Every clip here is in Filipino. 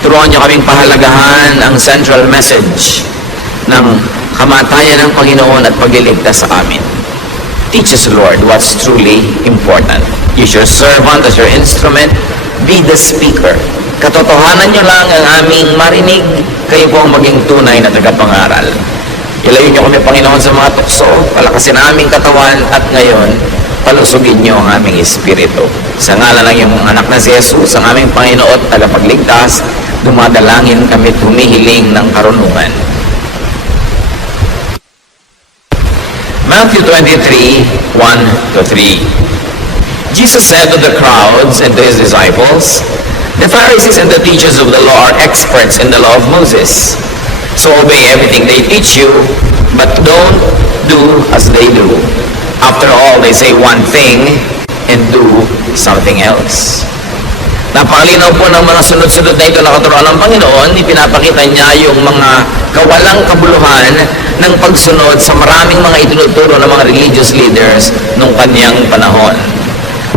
Turuan niyo kaming pahalagahan ang central message ng kamatayan ng Panginoon at pagliligtas sa amin. Teach us, Lord, what's truly important. Use your servant as your instrument. Be the speaker. Katotohanan niyo lang ang aming marinig. Kayo po ang maging tunay na tagapangaral. Ilayo niyo kami, Panginoon, sa mga tukso. Palakasin ang aming katawan at ngayon, palusugin niyo ang aming espiritu. Sa ngalan ng iyong anak na si Jesus, ang aming Panginoon at tagapagligtas, dumadalangin kami at humihiling ng karunungan. Matthew 23, 1-3. Jesus said to the crowds and to his disciples, "The Pharisees and the teachers of the law are experts in the law of Moses. So obey everything they teach you, but don't do as they do. After all, they say one thing and do something else." Napakalinaw po ng mga sunod-sunod na ito na katuruan ng Panginoon. Ipinapakita niya yung mga kawalang kabuluhan ng pagsunod sa maraming mga itinuturo ng mga religious leaders nung kanyang panahon.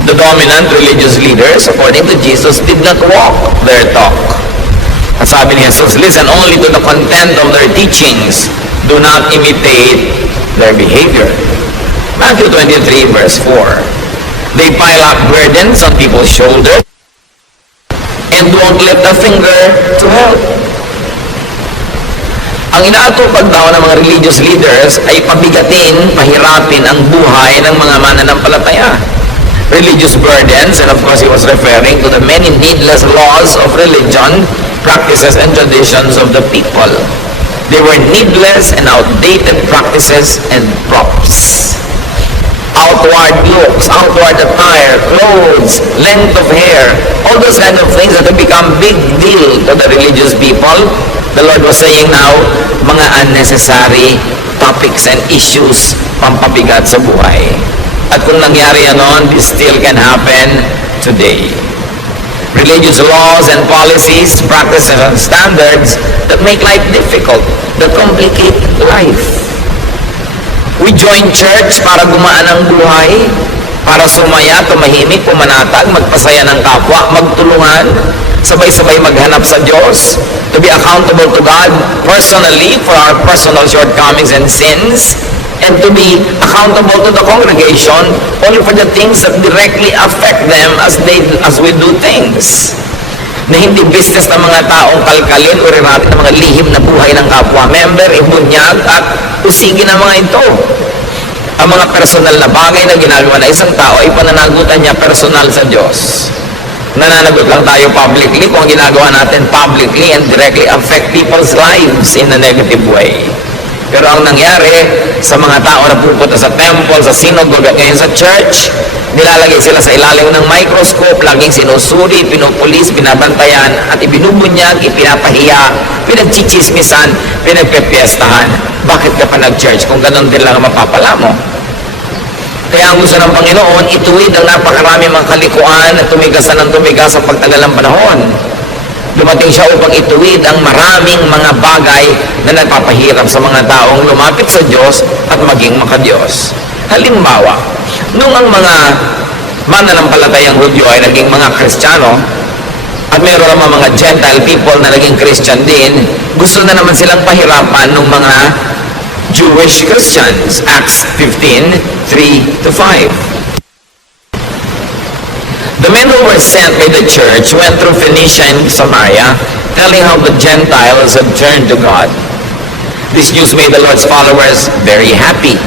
The dominant religious leaders, according to Jesus, did not walk their talk. At sabi ni Jesus, listen only to the content of their teachings. Do not imitate their behavior. Matthew 23, verse 4. They pile up burdens on people's shoulders and won't lift a finger to help. Ang inaatupag daw ng mga religious leaders ay pabigatin, pahirapin ang buhay ng mga mananampalataya. Religious burdens, and of course he was referring to the many needless laws of religion, practices, and traditions of the people. They were needless and outdated practices and props. Outward looks, outward attire, clothes, length of hair, all those kind of things that have become big deal to the religious people. The Lord was saying now, mga unnecessary topics and issues pampabigat sa buhay. At kung nangyari yan noon, this still can happen today. Religious laws and policies, practices and standards that make life difficult, that complicate life. We join church para gumaan ang buhay, para sumaya, tumahimik, pumanatag, magpasaya ng kapwa, magtulungan, sabay-sabay maghanap sa Diyos, to be accountable to God personally for our personal shortcomings and sins, and to be accountable to the congregation only for the things that directly affect them as we do things. Na hindi business ng mga taong kalkalin o riratin ng mga lihim na buhay ng kapwa-member, ibunyag at usigin ng mga ito. Ang mga personal na bagay na ginagawa na isang tao ay pananagutan niya personal sa Diyos. Nananagot lang tayo publicly kung ang ginagawa natin publicly and directly affect people's lives in a negative way. Pero ang nangyari sa mga tao na pupunta sa temple, sa synagogue at ngayon sa church, nilalagay sila sa ilalim ng microscope, laging sinusuri, pinupulis, binabantayan, at ibinubunyag, ipinapahiya, pinagchichismisan, pinagpepiestahan. Bakit ka pa nag-church kung ganun din lang ang mapapala mo? Kaya ang gusto ng Panginoon, ituwid ang napakarami mga kalikuan at tumigasan ng tumigas sa pagtagal ng panahon. Dumating siya upang ituwid ang maraming mga bagay na nagpapahirap sa mga taong lumapit sa Diyos at maging makadiyos. Halimbawa, nung ang mga mananampalatayang Hudyo ay naging mga Kristiyano, at meron naman mga Gentile people na naging Christian din, gusto na naman silang pahirapan ng mga Jewish Christians. Acts 15, 3-5. The men who were sent by the church went through Phoenicia and Samaria, telling how the Gentiles had turned to God. This news made the Lord's followers very happy.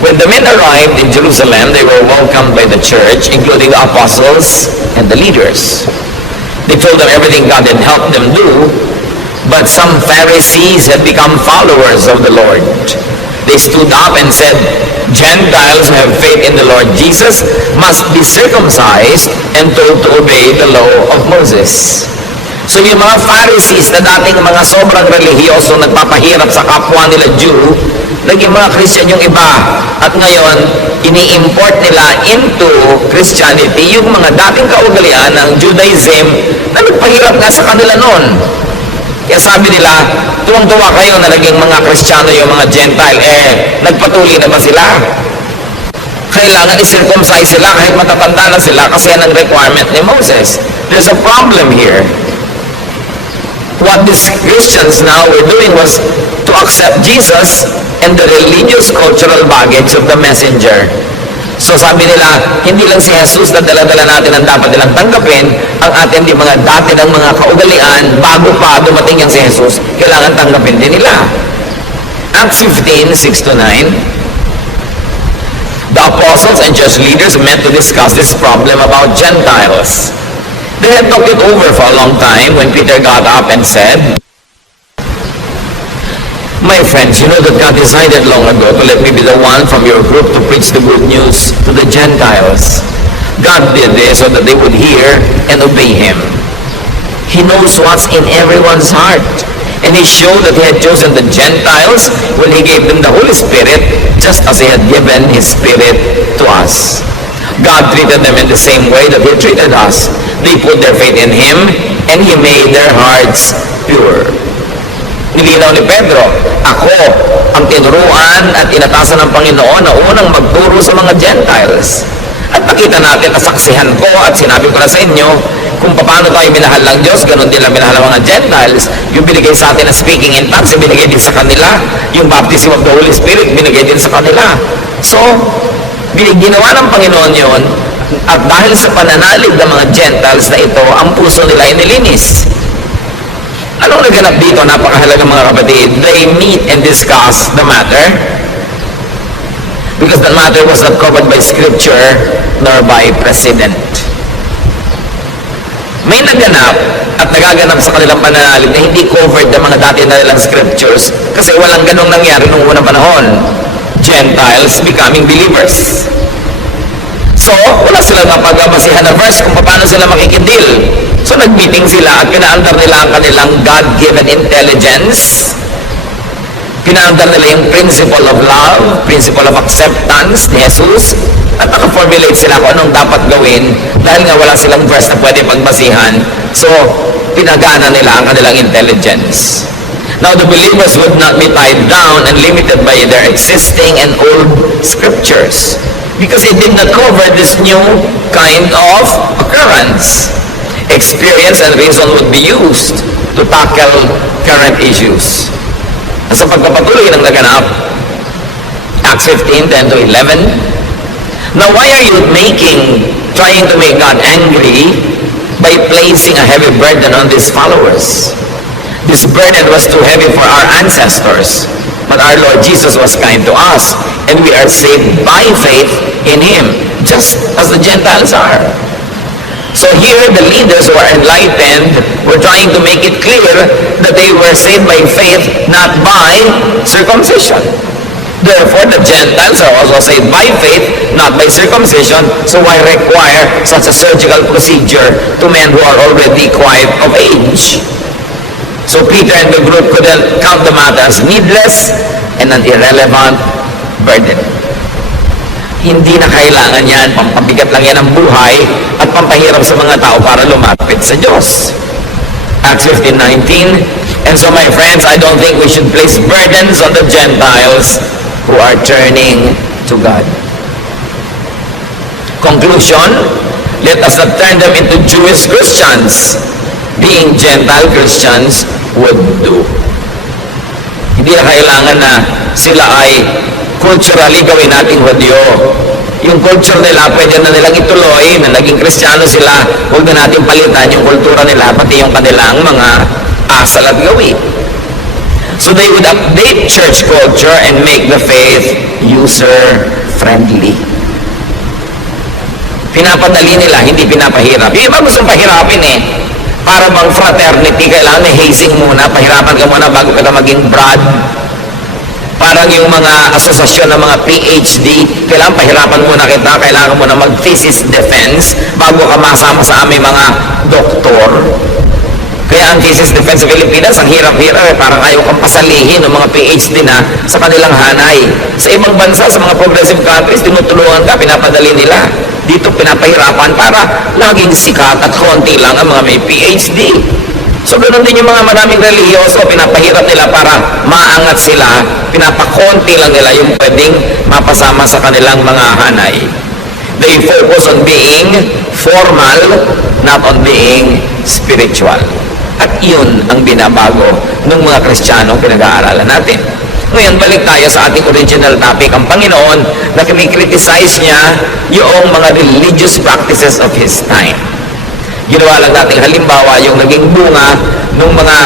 When the men arrived in Jerusalem, they were welcomed by the church, including the apostles and the leaders. They told them everything God had helped them do, but some Pharisees had become followers of the Lord. They stood up and said, Gentiles who have faith in the Lord Jesus must be circumcised and told to obey the law of Moses. So yung mga Pharisees na dating mga sobrang relihiyoso nagpapahirap sa kapwa nila Jew, naging mga Christian yung iba. At ngayon, ini-import nila into Christianity yung mga dating kaugalian ng Judaism na nagpahirap nga sa kanila noon. Kaya sabi nila, tuwang-tuwa kayo na naging mga Kristiyano yung mga Gentile. Nagpatuloy na ba sila? Kailangan i-circumcise sila kahit matatanda na sila kasi yan ang requirement ni Moses. There's a problem here. What these Christians now were doing was to accept Jesus and the religious cultural baggage of the messenger. So sabi nila, hindi lang si Jesus na dala-dala natin ang dapat nilang tanggapin, ang atin di mga dati ng mga kaugalian, bago pa dumating yung si Jesus, kailangan tanggapin din nila. Acts 15, 6-9. The apostles and church leaders met to discuss this problem about Gentiles. They had talked it over for a long time when Peter got up and said, "My friends, you know that God decided long ago to let me be the one from your group to preach the good news to the Gentiles. God did this so that they would hear and obey Him. He knows what's in everyone's heart. And He showed that He had chosen the Gentiles when He gave them the Holy Spirit, just as He had given His Spirit to us. God treated them in the same way that He treated us. They put their faith in Him, and He made their hearts pure." Nilinaw ni Pedro, ako ang tinuruan at inatasan ng Panginoon na unang magturo sa mga Gentiles. At nakita natin, nasaksihan ko at sinabi ko na sa inyo, kung paano tayo minahal ng Diyos, ganun din lang minahal ng mga Gentiles. Yung binigay sa atin na speaking in tongues, binigay din sa kanila. Yung baptism of the Holy Spirit, binigay din sa kanila. So, ginawa ng Panginoon yon, at dahil sa pananalig ng mga Gentiles na ito, ang puso nila ay nilinis. Anong naganap dito? Napakahalaga mga kapatid. They meet and discuss the matter because the matter was not covered by Scripture nor by precedent. May naganap at nagaganap sa kanilang pananalig na hindi covered ng mga dati na nilang Scriptures kasi walang ganong nangyari noong unang panahon. Gentiles becoming believers. So, wala silang mapagbasihan na verse kung paano sila makikidil. So, nag-meeting sila at pinaandar nila ang kanilang God-given intelligence. Pinaandar nila yung principle of love, principle of acceptance ni Jesus, at nakaformulate sila kung anong dapat gawin dahil nga wala silang verse na pwede pagbasihan. So, pinagana nila ang kanilang intelligence. Now, the believers would not be tied down and limited by their existing and old scriptures because it did not cover this new kind of occurrence. Experience and reason would be used to tackle current issues. At sa pagpapatuloy ng naganap, Acts 15, 10-11, "Now why are you trying to make God angry by placing a heavy burden on these followers? This burden was too heavy for our ancestors, but our Lord Jesus was kind to us, and we are saved by faith in Him, just as the Gentiles are." So here, the leaders who are enlightened were trying to make it clear that they were saved by faith, not by circumcision. Therefore, the Gentiles are also saved by faith, not by circumcision. So why require such a surgical procedure to men who are already quite of age? So Peter and the group could count the matter as needless and an irrelevant burden. Hindi na kailangan yan, pampabigat lang yan ang buhay at pampahirap sa mga tao para lumapit sa Diyos. Acts 15:19, "And so my friends, I don't think we should place burdens on the Gentiles who are turning to God." Conclusion, let us not turn them into Jewish Christians. Being Gentile Christians would do. Hindi na kailangan na sila ay culturally gawin nating Hudyo. Yung culture nila, pwede na nilang ituloy na naging Kristiyano sila. Huwag na natin palitan yung kultura nila, pati yung kanilang mga asal at gawi. So they would update church culture and make the faith user-friendly. Pinapadali nila, hindi pinapahirap. Yung iba gustong pahirapin eh. Para bang fraternity, kailangan may hazing muna, pahirapan ka muna bago ka na maging brad. Parang yung mga asosasyon ng mga PhD, kailangan pahirapan muna kita, kailangan mo na mag-thesis defense bago ka masama sa aming mga doktor. Kaya ang thesis defense sa Pilipinas, ang hirap-hirap eh, parang ayaw kang pasalihin ng mga PhD na sa kanilang hanay. Sa ibang bansa, sa mga progressive countries, tinutulungan ka, pinapadali nila. Dito pinapahirapan para laging sikat at konti lang ang mga may PhD. So ganoon din yung mga maraming relihiyoso, pinapahirap nila para maangat sila, pinapakonti lang nila yung pwedeng mapasama sa kanilang mga hanay. They focus on being formal, not on being spiritual. At yun ang binabago ng mga Kristiyanong pinag-aaralan natin. Ngayon, balik tayo sa ating original topic. Ang Panginoon, na kinikriticize niya yung mga religious practices of His time. Ginawa lang natin halimbawa yung naging bunga ng mga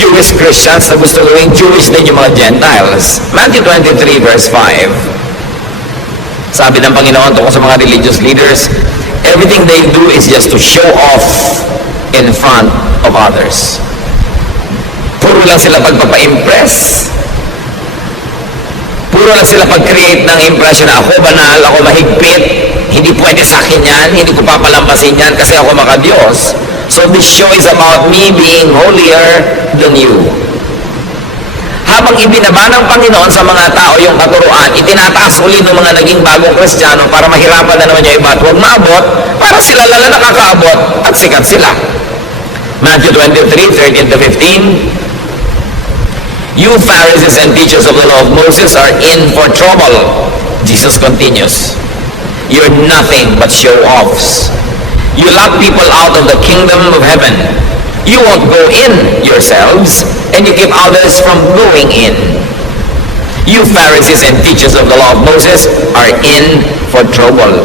Jewish Christians na gusto gawing Jewish din yung mga Gentiles. Matthew 23 verse 5. Sabi ng Panginoon tungkol sa mga religious leaders, everything they do is just to show off in front of others. Puro lang sila pagpapa-impress. Puro lang sila pag-create ng impression na ako banal, ako mahigpit, hindi pwede sa akin yan, hindi ko papalampasin yan kasi ako maka-Diyos. So this show is about me being holier than you. Habang ibinaba ng Panginoon sa mga tao yung katuruan, itinataas uli ng mga naging bagong Kristiyano para mahirapan na naman yung iba at huwag maabot, para sila lala nakakaabot at sikat sila. Matthew 23, 13 to 15. You Pharisees and teachers of the law of Moses are in for trouble. Jesus continues. You're nothing but show-offs. You lock people out of the kingdom of heaven. You won't go in yourselves, and you keep others from going in. You Pharisees and teachers of the law of Moses are in for trouble.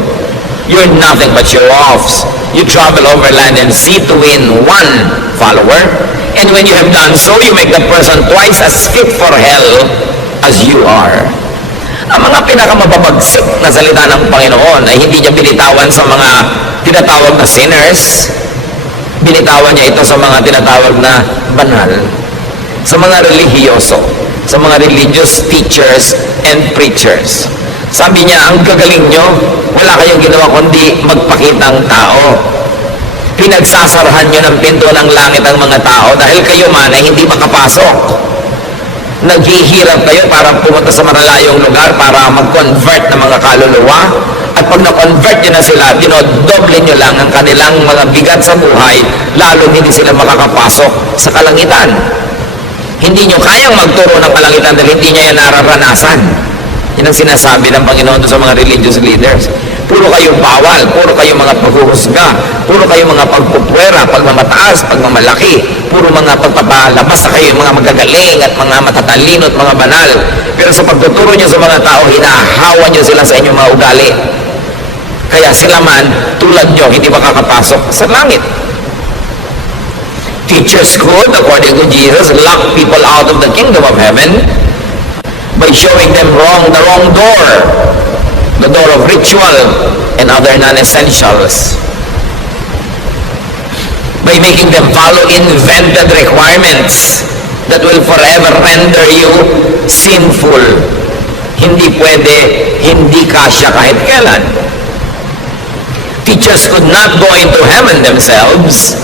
You're nothing but show-offs. You travel over land and sea to win one follower, and when you have done so, you make the person twice as fit for hell as you are. Ang mga pinakamababagsik na salita ng Panginoon ay hindi niya binitawan sa mga tinatawag na sinners. Binitawan niya ito sa mga tinatawag na banal, sa mga relihiyoso, sa mga religious teachers and preachers. Sabi niya, ang gagaling nyo, wala kayong ginawa kundi magpakitang tao. Pinagsasarahan nyo ng pinto ng langit ang mga tao dahil kayo man ay hindi makapasok. Naghihirap kayo para pumunta sa malalayong lugar para mag-convert ng mga kaluluwa. At pag na-convert nyo na sila, dinodoble nyo lang ang kanilang mga bigat sa buhay, lalo hindi sila makakapasok sa kalangitan. Hindi nyo kayang magturo ng kalangitan dahil hindi nyo yan nararanasan. Yan ang sinasabi ng Panginoon sa mga religious leaders. Puro kayong bawal, puro kayong mga paghuhusga, puro kayong mga pagpupwera, pagmamataas, pagmamalaki, puro mga pagpapalabas sa kayo, mga magagaling at mga matatalino at mga banal. Pero sa pagtuturo nyo sa mga tao, hinahawa nyo sila sa inyong mga ugali. Kaya sila man, tulad nyo, hindi makakapasok sa langit. Teachers could, according to Jesus, lock people out of the kingdom of heaven by showing them the wrong door, the door of ritual and other non-essentials, by making them follow invented requirements that will forever render you sinful. Hindi pwede, hindi kasya kahit kailan. Teachers could not go into heaven themselves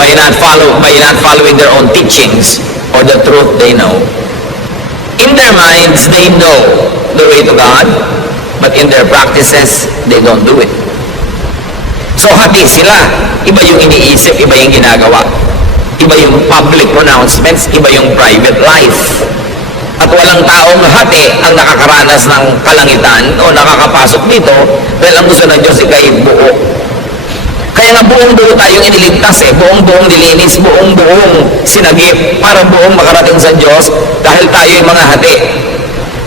by not following their own teachings or the truth they know. In their minds, they know the way to God, but in their practices, they don't do it. So, hati sila. Iba yung iniisip, iba yung ginagawa. Iba yung public pronouncements, iba yung private life. At walang taong hati ang nakakaranas ng kalangitan o nakakapasok dito dahil ang gusto ng Diyos ikay buo. Kaya nga buong-buo tayong iniligtas buong-buong nilinis, buong-buong sinagip para buong makarating sa Diyos dahil tayo yung mga hati.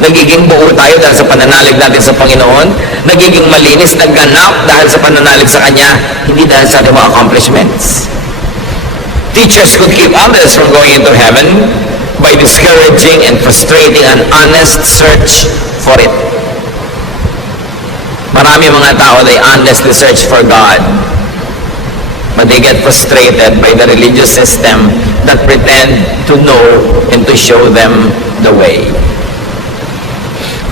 Nagiging buo tayo dahil sa pananalig natin sa Panginoon, nagiging malinis, nagganap dahil sa pananalig sa Kanya, hindi dahil sa ating mga accomplishments. Teachers could keep others from going into heaven by discouraging and frustrating an honest search for it. Marami mga tao, they honestly search for God, but they get frustrated by the religious system that pretend to know and to show them the way.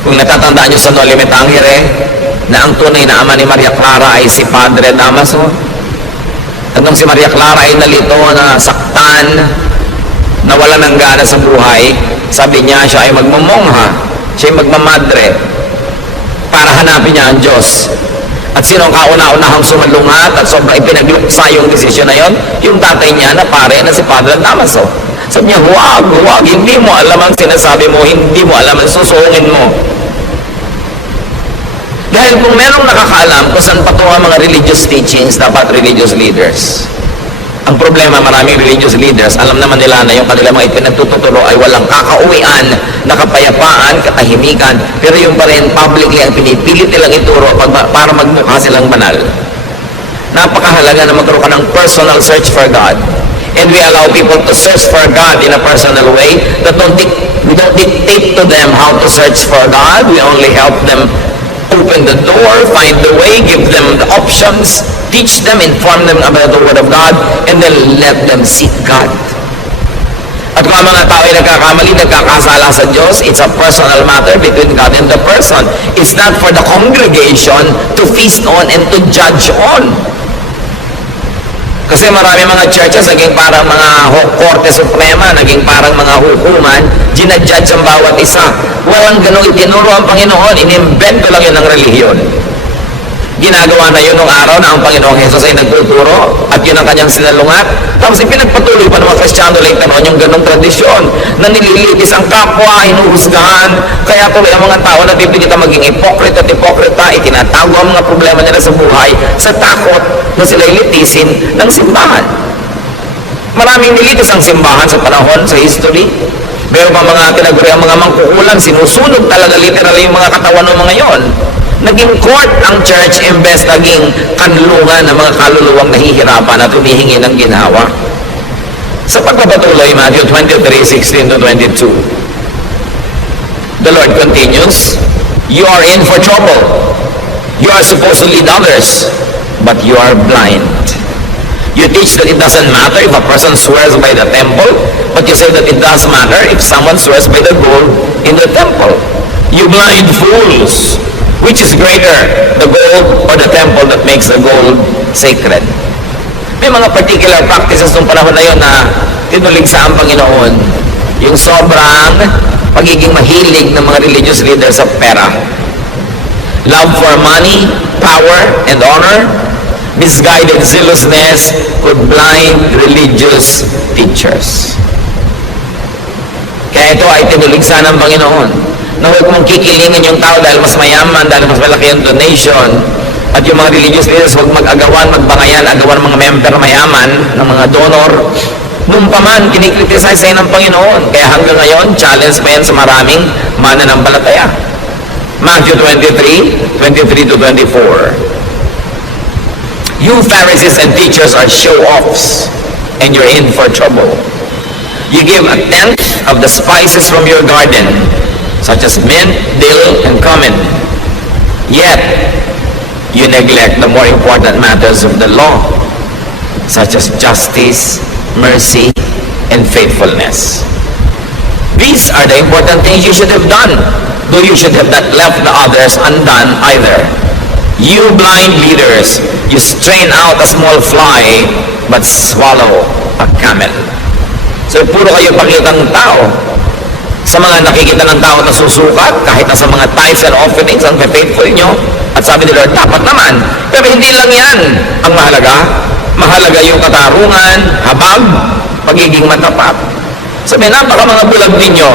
Kung natatandaan nyo sa Noli Me Tangere, na ang tunay na ama ni Maria Clara ay si Padre Damaso. At nung si Maria Clara ay nalito, na saktan, nawala ng gana sa buhay, sabi niya siya ay magmamongha, siya ay magmamadre, para hanapin niya ang Diyos. At sino ang kauna-unahang sumalungat at sobrang ipinagluksa yung desisyon na yon? Yung tatay niya na pare na si Padre Damaso. Sabi niya, huwag, hindi mo alam ang sinasabi mo, hindi mo alam ang susungin mo. Dahil kung merong nakakaalam kung saan patungo ang mga religious teachings, dapat religious leaders. Ang problema, maraming religious leaders, alam naman nila na yung kanilang mga ipinagtuturo ay walang kakauwian, na kapayapaan, katahimikan, pero yung pa rin publicly ang pinipilit nilang ituro para magmukha silang banal. Napakahalaga na magkaroon ka ng personal search for God. And we allow people to search for God in a personal way. We don't dictate to them how to search for God. We only help them open the door, find the way, give them the options, teach them, inform them about the Word of God, and then let them seek God. At kung ang mga tao ay nagkakamali, nagkakasala sa Diyos, it's a personal matter between God and the person. It's not for the congregation to feast on and to judge on. Kasi marami mga churches, naging parang mga korte suprema, naging parang mga hukuman, ginajudge ang bawat isa. Walang ganun itinuro ang Panginoon, inimbento lang yun ng relihiyon. Ginagawa na yun nung araw na ang Panginoong Jesus ay nagtuturo at yun ang kanyang sinalungat. Tapos ipinagpatuloy pa ng mga Kristiyano later on yung ganong tradisyon na nililitis ang kapwa, hinuhusgahan. Kaya tuloy ang mga tao na pipilitan maging hipokrita at hipokrita, itinatago ang mga problema nila sa buhay sa takot na sila ilitisin ng simbahan. Maraming nilitis ang simbahan sa panahon, sa history. Meron pa mga tinaguri ang mga mangkukulam, sinusunog talaga literal yung mga katawan ng mga yon. Naging court ang church imbes naging kanlungan ng mga kaluluwang nahihirapan at humihingi ng ginhawa. Sa pagpapatuloy, Matthew 23:16-22, the Lord continues, "You are in for trouble. You are supposed to lead others, but you are blind. You teach that it doesn't matter if a person swears by the temple, but you say that it does matter if someone swears by the gold in the temple. You blind fools! Which is greater, the gold or the temple that makes the gold sacred?" May mga particular practices nung panahon na yun na tinuligsa ang Panginoon. Yung sobrang pagiging mahilig ng mga religious leaders sa pera. Love for money, power, and honor, misguided zealousness could blind religious teachers. Kaya ito ay tinuligsa ng Panginoon na huwag mong kikilingin yung tao dahil mas mayaman, dahil mas malaki yung donation. At yung mga religious leaders, huwag mag-agawan, magbangayan, agawan mga member mayaman, ng mga donor. Nung pa man, kinikriticize sa'yo ng Panginoon. Kaya hanggang ngayon, challenge pa yan sa maraming mananampalataya. Matthew 23:23-24. You Pharisees and teachers are show-offs, and you're in for trouble. You give a tenth of the spices from your garden, such as mint, dill, and cumin. Yet, you neglect the more important matters of the law, such as justice, mercy, and faithfulness. These are the important things you should have done, though you should have not left the others undone either. You blind leaders, you strain out a small fly, but swallow a camel. So, puro kayo pakitang tao. Sa mga nakikita ng tao na susukat, kahit na sa mga tithes and offerings, ang faithful nyo, at sabi ni Lord, dapat naman. Pero hindi lang yan ang mahalaga. Mahalaga yung katarungan, habag, pagiging matapat. Sabi, napaka mga bulag ninyo,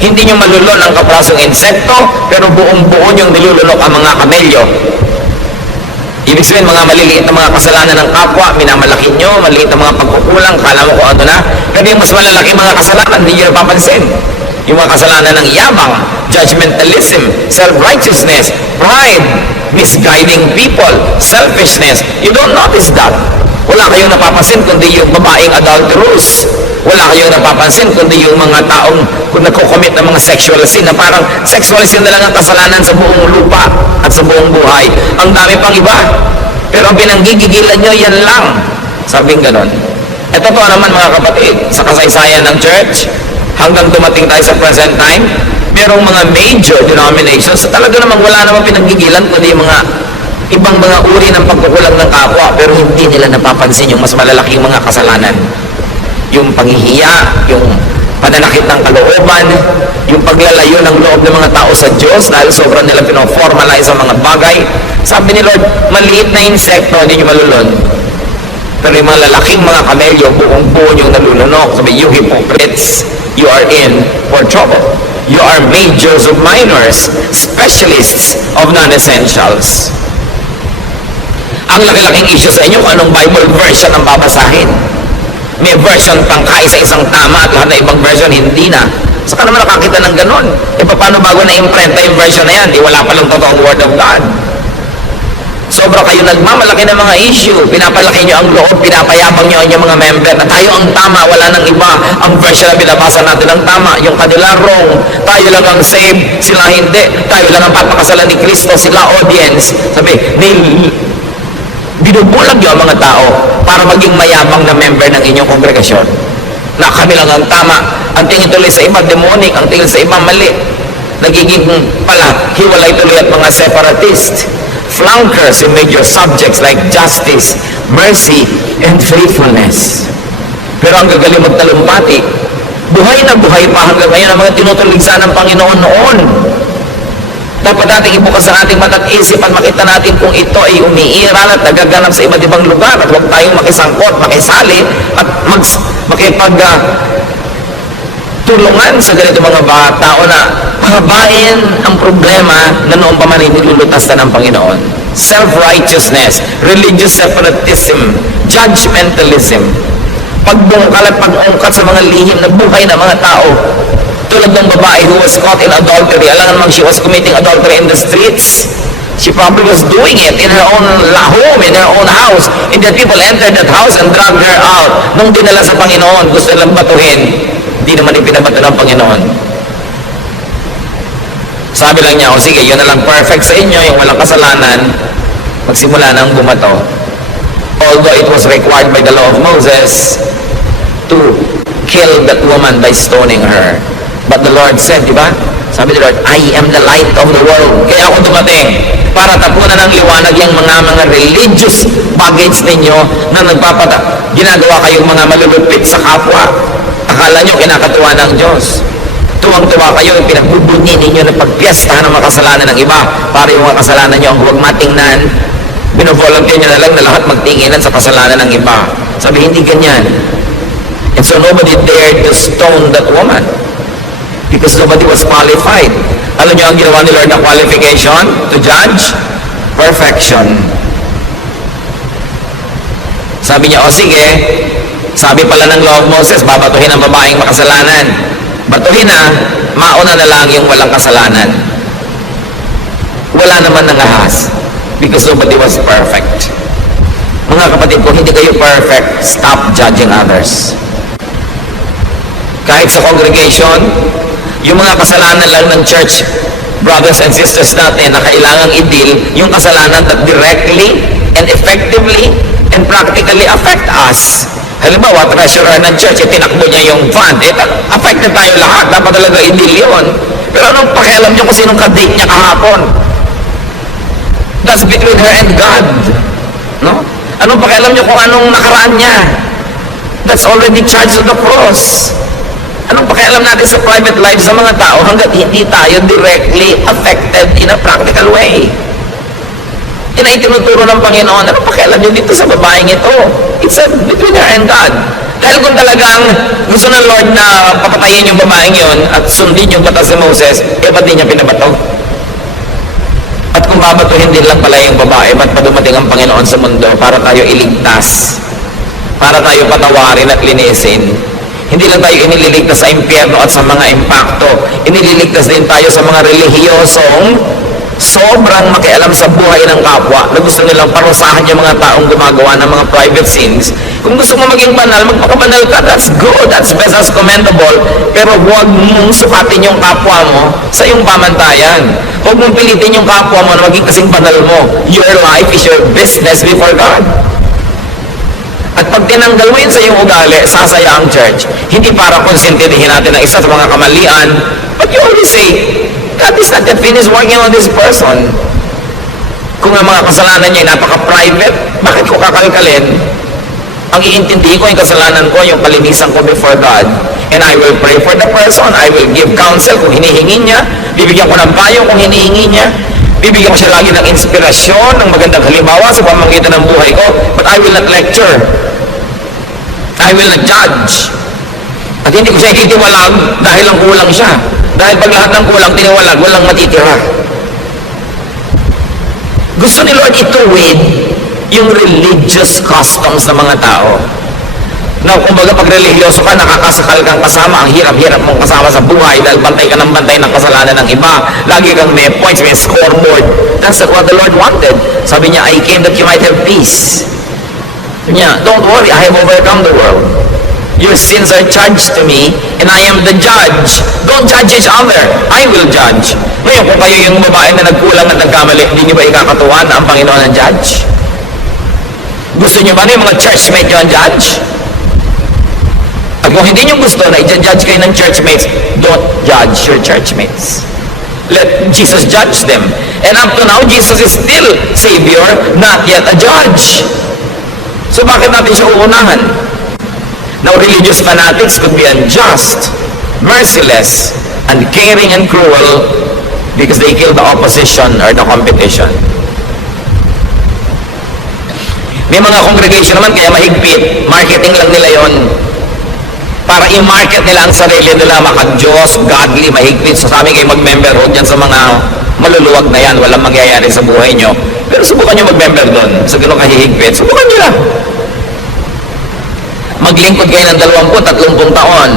hindi nyo malulon ang kaprasong insekto, pero buong-buo nyong nilulunok ang mga kamelyo. Ibig sabihin, mga maliliit na mga kasalanan ng kapwa, minamalaki nyo, maliit na mga pagkukulang, kala mo kung ano na. Pero yung mas malalaki mga kasalanan, hindi nyo napapansin. Yung mga kasalanan ng yabang, judgmentalism, self-righteousness, pride, misguiding people, selfishness. You don't notice that. Wala kayong napapansin kundi yung babaeng adulterous. Wala kayong napapansin kundi yung mga taong kung nagko-commit ng mga sexual sin na parang sexual sin na lang ang kasalanan sa buong lupa at sa buong buhay. Ang dami pang iba. Pero ang pinanggigigilan nyo, yan lang. Sabing ganon. Ito po naman mga kapatid, sa kasaysayan ng church, hanggang dumating tayo sa present time, merong mga major denominations, talaga namang wala namang pinaggigilan kundi yung mga ibang mga uri ng pagkukulang ng kapwa, pero hindi nila napapansin yung mas malalaking mga kasalanan. Yung panghihiya, yung pananakit ng kalooban, yung paglalayo ng loob ng mga tao sa Diyos dahil sobrang nila pinoformalize ang mga bagay. Sabi ni Lord, maliit na insekto, hindi nyo malulon. Pero yung mga lalaking mga kamelyo, buong-buo yung nalulunok. Sabi, you hypocrites, you are in for trouble. You are majors of minors, specialists of non-essentials. Ang laki-laking issue sa inyo kung anong Bible version ang babasahin. May version pang kaisa-isang tama at lahat na ibang version hindi na. Saka naman nakakita ng ganon. E paano bago na-imprenta yung version na yan? Di wala palang totoong Word of God. Sobra kayo nagmamalaki ng mga issue. Pinapalaki nyo ang loob, pinapayabang nyo ang inyong mga member na tayo ang tama, wala nang iba. Ang version na binabasa natin ang tama, yung kanila wrong. Tayo lang ang saved, sila hindi. Tayo lang ang papakasalan ni Kristo, sila audience. Sabi, binubulag nyo ang mga tao para maging mayabang na member ng inyong kongregasyon. Na kami lang ang tama. Ang tingin tuloy sa iba, demonic. Ang tingin sa iba, mali. Nagiging pala, hiwalay tuloy at mga separatist. Flankers in major subjects like justice, mercy, and faithfulness. Pero ang gagaling magtalumpati, buhay na buhay pa hanggang ngayon ang mga tinutuligsa ng Panginoon noon. Dapat natin ibukas ang ating mata't isip at makita natin kung ito ay umiiral at nagaganap sa iba't ibang lugar at huwag tayong makisangkot, makisali at tulungan sa ganito mga tao na pahabain ang problema na noong pa man nilulutas na ng Panginoon. Self-righteousness, religious separatism, judgmentalism, pagbungkal at pag-ungkat sa mga lihim na buhay ng mga tao. Tulad ng babae who was caught in adultery. Alam naman, she was committing adultery in the streets. She probably was doing it in her own home, in her own house. And then people entered that house and dragged her out. Nung dinala sa Panginoon, gusto nilang batuhin. Hindi naman ipinabato ng Panginoon. Sabi lang niya, o sige, yun na lang perfect sa inyo, yung walang kasalanan, magsimula nang bumato. Although it was required by the law of Moses to kill that woman by stoning her. But the Lord said, di ba? Sabi ni Lord, I am the light of the world. Kaya ako dumating para tapunan ng liwanag yung mga religious baggage ninyo na ginagawa kayong mga malulupit sa kapwa. Akala nyo kinakatuwa ng Diyos. Tuwang-tuwa kayo, pinagbubunyi ninyo na pagpiestahan ng mga kasalanan ng iba para yung mga kasalanan nyo ang huwag matingnan. Binovolunteer nyo na lang na lahat magtinginan sa kasalanan ng iba. Sabi, hindi ganyan. And so nobody dared to stone that woman because nobody was qualified. Alam nyo ang ginawa ni Lord na qualification to judge? Perfection. Sabi niya, o sige, sabi pala ng law of Moses, babatuhin ang babaeng makasalanan. Batuhin na, mauna na lang yung walang kasalanan. Wala naman nangahas because nobody was perfect. Mga kapatid ko, hindi kayo perfect, stop judging others. Kahit sa congregation, yung mga kasalanan lang ng church, brothers and sisters natin, na kailangang i-deal yung kasalanan that directly and effectively and practically affect us. Halimbawa, treasurer ng church, tinakbo niya yung fund. Affected tayo lahat. Dapat talaga i-deal yun. Pero anong pakialam niyo kung sinong ka-date niya kahapon? That's between her and God. No? Anong pakialam niyo kung anong nakaraan niya? That's already charged to the cross. Anong pakialam natin sa private lives sa mga tao hanggat hindi tayo directly affected in a practical way? Yan ay tinuturo ng Panginoon. Anong pakialam niyo dito sa babaeng ito? It's between her and God. Dahil kung talagang gusto ng Lord na papatayin yung babaeng yon at sundin yung batas ni Moses, ba't di niya pinabato? At kung babatuhin din lang pala yung babae, ba't pa dumating ang Panginoon sa mundo para tayo iligtas? Para tayo patawarin at linisin? Hindi lang tayo inililigtas sa impyerno at sa mga impakto. Inililigtas din tayo sa mga relihiyosong sobrang makialam sa buhay ng kapwa na gusto nilang parusahan yung mga taong gumagawa ng mga private sins. Kung gusto mo maging banal, magpakabanal ka. That's good. That's best. That's commendable. Pero huwag mong sukatin yung kapwa mo sa iyong pamantayan. Huwag mong pilitin yung kapwa mo na maging kasing banal mo. Your life is your business before God. At pag tinanggal mo yun sa iyong ugali, sasaya ang church. Hindi para konsintihin natin ang isa sa mga kamalian. But you always say, God is not yet finished working on this person. Kung ang mga kasalanan niya ay napaka-private, bakit ko kakalkalin? Ang iintindihin ko yung kasalanan ko, yung kalinisan ko before God. And I will pray for the person. I will give counsel kung hinihingi niya. Bibigyan ko ng payo kung hinihingi niya. Bibigyan ko siya lagi ng inspirasyon, ng magandang halimbawa sa pamamagitan ng buhay ko. But I will not lecture. I will not judge. At hindi ko siya ititiwalag dahil lang kulang siya. Dahil pag lahat ng kulang tiniwalag, walang matitira. Gusto ni Lord ituwid yung religious customs ng mga tao. Na kumbaga pag religyoso ka, nakakasakal kang kasama, ang hirap-hirap mong kasama sa buhay dahil bantay ka ng bantay ng kasalanan ng iba. Lagi kang may points, may scoreboard. That's what the Lord wanted. Sabi niya, I came that you might have peace. Sabi niya, don't worry, I have overcome the world. Your sins are charged to me, and I am the judge. Don't judge each other. I will judge. Ngayon, kung kayo yung babae na nagkulang at nagkamali, hindi niyo ba ikakatuwa na ang Panginoon ang judge? Gusto niyo ba na yung mga churchmate nyo ang judge? At kung hindi nyo gusto na i-judge kayo ng churchmates, don't judge your churchmates. Let Jesus judge them. And up to now, Jesus is still Savior, not yet a judge. So bakit natin siya uunahan? Now, religious fanatics could be unjust, merciless, uncaring, and cruel because they kill the opposition or the competition. May mga congregation naman kaya mahigpit, marketing lang nila yon para i-market nila ang sarili nila, maka-Diyos, godly, mahigpit. So sabi kayo mag-member ho dyan sa mga maluluwag na yan, walang mangyayari sa buhay nyo. Pero subukan nyo mag-member doon sa ganun kahihigpit. Subukan nyo lang. Maglingkod kayo ng 20-30 taon.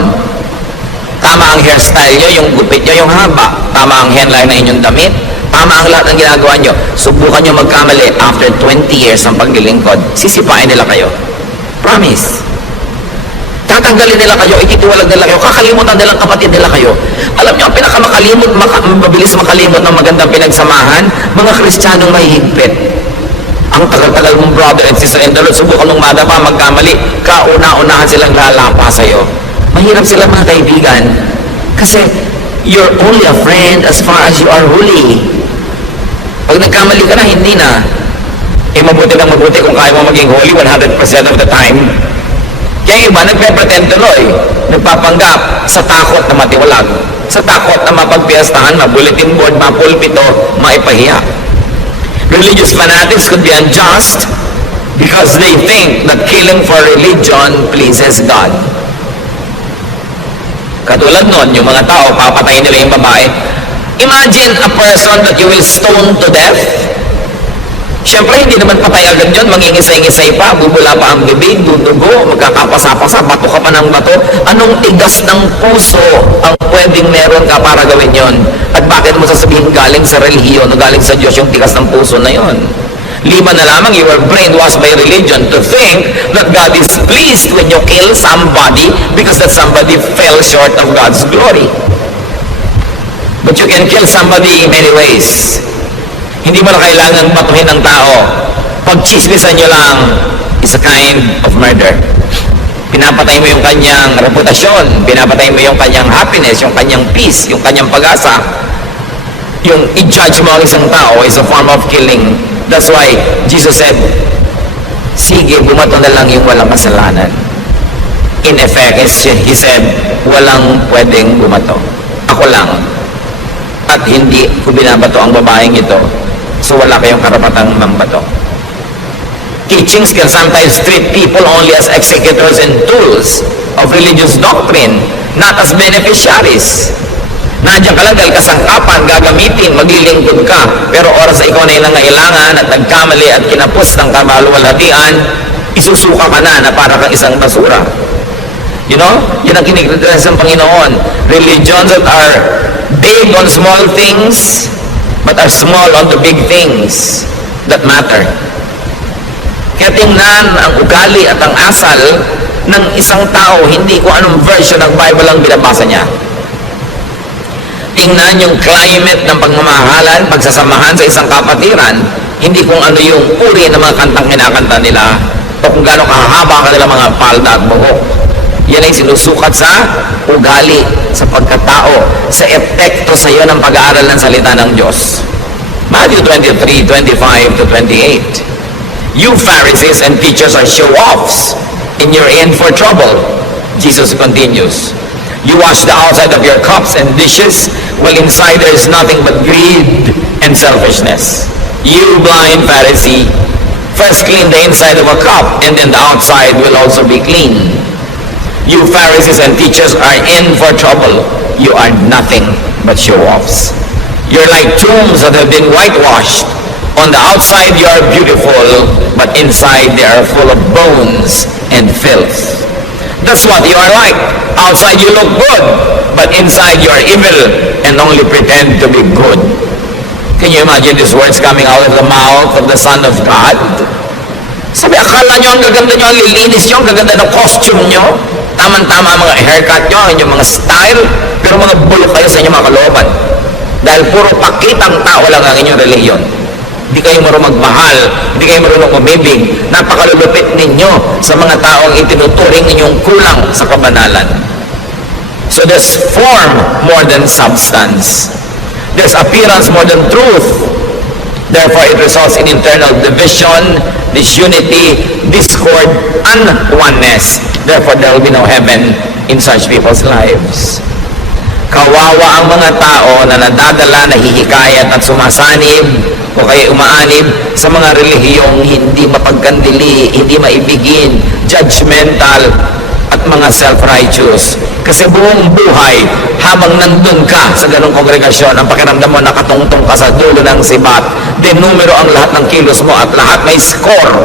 Tama ang hairstyle nyo, yung gupit nyo, yung haba. Tama ang headline na inyong damit. Tama ang lahat ng ginagawa nyo. Subukan nyo magkamali after 20 years ng paglilingkod. Sisipain nila kayo. Promise. Tatanggalin nila kayo, ititiwalag nila kayo, kakalimutan nilang kapatid nila kayo. Alam niyo, ang pinakamakalimot, mabilis makalimot ng magandang pinagsamahan, mga Kristiyanong mahihigpit. Ang tagal-tagal mong brother and sister in the Lord, subukan mong madapa, magkamali, kauna-unahan silang lalapa sa'yo. Mahirap sila mga kaibigan, kasi you're only a friend as far as you are holy. Pag nagkamali ka na, hindi na. Eh, mabuti ng mabuti kung kaya mo maging holy 100% of the time. Kaya iba, nagpe-pretend tuloy, nagpapanggap sa takot na matiwalag, sa takot na mapagpiyastahan, mabulletin board, mapulpito, maipahiya. Religious fanatics could be unjust because they think that killing for religion pleases God. Katulad nun, yung mga tao, papatayin nila yung babae. Imagine a person that you will stone to death. Siyempre, hindi naman patay agad yun, mangingisay-ngisay pa, bubula pa ang bibig, dudugo, magkakapasa-pasa, bato ka pa ng bato. Anong tigas ng puso ang pwedeng meron ka para gawin yon? At bakit mo sasabihin galing sa relihiyon o galing sa Diyos yung tigas ng puso na yon? Lima na lamang, you were brainwashed by religion to think that God is pleased when you kill somebody because that somebody fell short of God's glory. But you can kill somebody in many ways. Hindi mo na kailangan batuhin ng tao. Pag chismisan nyo lang, is a kind of murder. Pinapatay mo yung kanyang reputasyon, pinapatay mo yung kanyang happiness, yung kanyang peace, yung kanyang pag-asa. Yung i-judge mo ang isang tao is a form of killing. That's why Jesus said, sige, bumato na lang yung walang kasalanan. In effect, He said, walang pwedeng bumato. Ako lang. At hindi ko binabato ang babaeng ito. So wala kayong karapatang mambato. Teachings can sometimes treat people only as executors and tools of religious doctrine, not as beneficiaries. Nandiyan ka lang dahil kasangkapan, gagamitin, maglilingkod ka, pero oras na ikaw na nangailangan at nagkamali at kinapos ng kamaluwalhatian, isusuka ka na para kang isang basura. You know? Yan ang kinikritas ng Panginoon. Religions that are big on small things, but are small on the big things that matter. Kaya tingnan ang ugali at ang asal ng isang tao, hindi kung anong version ng Bible ang binabasa niya. Tingnan yung climate ng pagmamahalan, pagsasamahan sa isang kapatiran, hindi kung ano yung uri ng mga kantang kinakanta nila o kung gaano kahaba kanila mga palda at buhok. Yan ay sinusukat sa ugali, sa pagkatao, sa epekto sa iyo ng pag-aaral ng salita ng Diyos. Matthew 23:25 to 28. You Pharisees and teachers are show-offs, and you're in for trouble. Jesus continues. You wash the outside of your cups and dishes, while inside there is nothing but greed and selfishness. You blind Pharisee, first clean the inside of a cup, and then the outside will also be clean. You Pharisees and teachers are in for trouble. You are nothing but show-offs. You're like tombs that have been whitewashed. On the outside you are beautiful, but inside they are full of bones and filth. That's what you are like. Outside you look good, but inside you are evil and only pretend to be good. Can you imagine these words coming out of the mouth of the Son of God? Sabi, akala nyo ang gaganda nyo, ang lilinis nyo, ang gaganda ng costume nyo. Tama-tama mga haircut nyo, ang inyong mga style, pero mga bulok kayo sa inyong mga kalooban. Dahil puro pakitang tao lang ang inyong reliyon. Hindi kayo marunong magmahal, hindi kayo marunong umibig. Napakalulupit ninyo sa mga taong itinuturing ninyong kulang sa kabanalan. So there's form more than substance. There's appearance more than truth. Therefore, it results in internal division, disunity, discord, and oneness. Therefore, there will be no heaven in such people's lives. Kawawa ang mga tao na nadadala, nahihikayat at sumasanib o kaya umaanib sa mga relihiyong hindi mapagkandili, hindi maibigin, judgmental, at mga self-righteous. Kasi buong buhay, habang nandun ka sa ganong kongregasyon, ang pakiramdam mo nakatungtong ka sa dulo ng sibat, numero ang lahat ng kilos mo at lahat may score.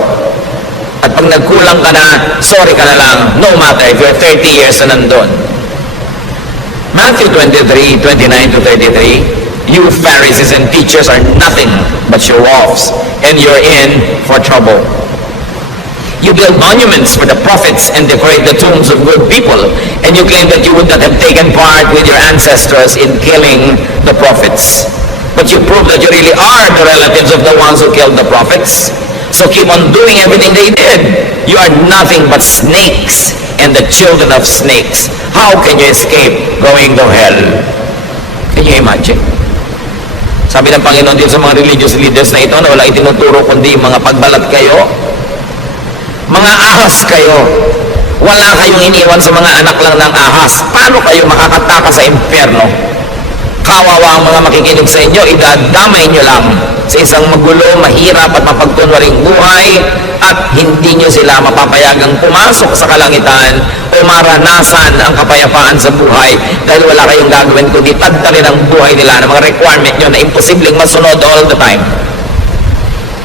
At pag nagkulang ka na, sorry ka na lang, no matter if you're 30 years na nandun. Matthew 23, 29 to 33, you Pharisees and teachers are nothing but show-offs, and you're in for trouble. You build monuments for the prophets and decorate the tombs of good people, and you claim that you would not have taken part with your ancestors in killing the prophets. But you prove that you really are the relatives of the ones who killed the prophets. So keep on doing everything they did. You are nothing but snakes and the children of snakes. How can you escape going to hell? Can you imagine? Sabi ng Panginoon dito sa mga religious leaders na ito na wala itinuturo kundi mga pagbalat kayo, mga ahas kayo. Wala kayong iniwan sa mga anak lang ng ahas. Paano kayo makakataka sa impyerno? Kawawa ang mga makikinig sa inyo, idadamay nyo lang sa isang magulo, mahirap at mapagkunwaring buhay, at hindi nyo sila mapapayagang pumasok sa kalangitan o maranasan ang kapayapaan sa buhay dahil wala kayong gagawin kundi tadtarin ang buhay nila ng mga requirement nyo na imposibleng masunod all the time.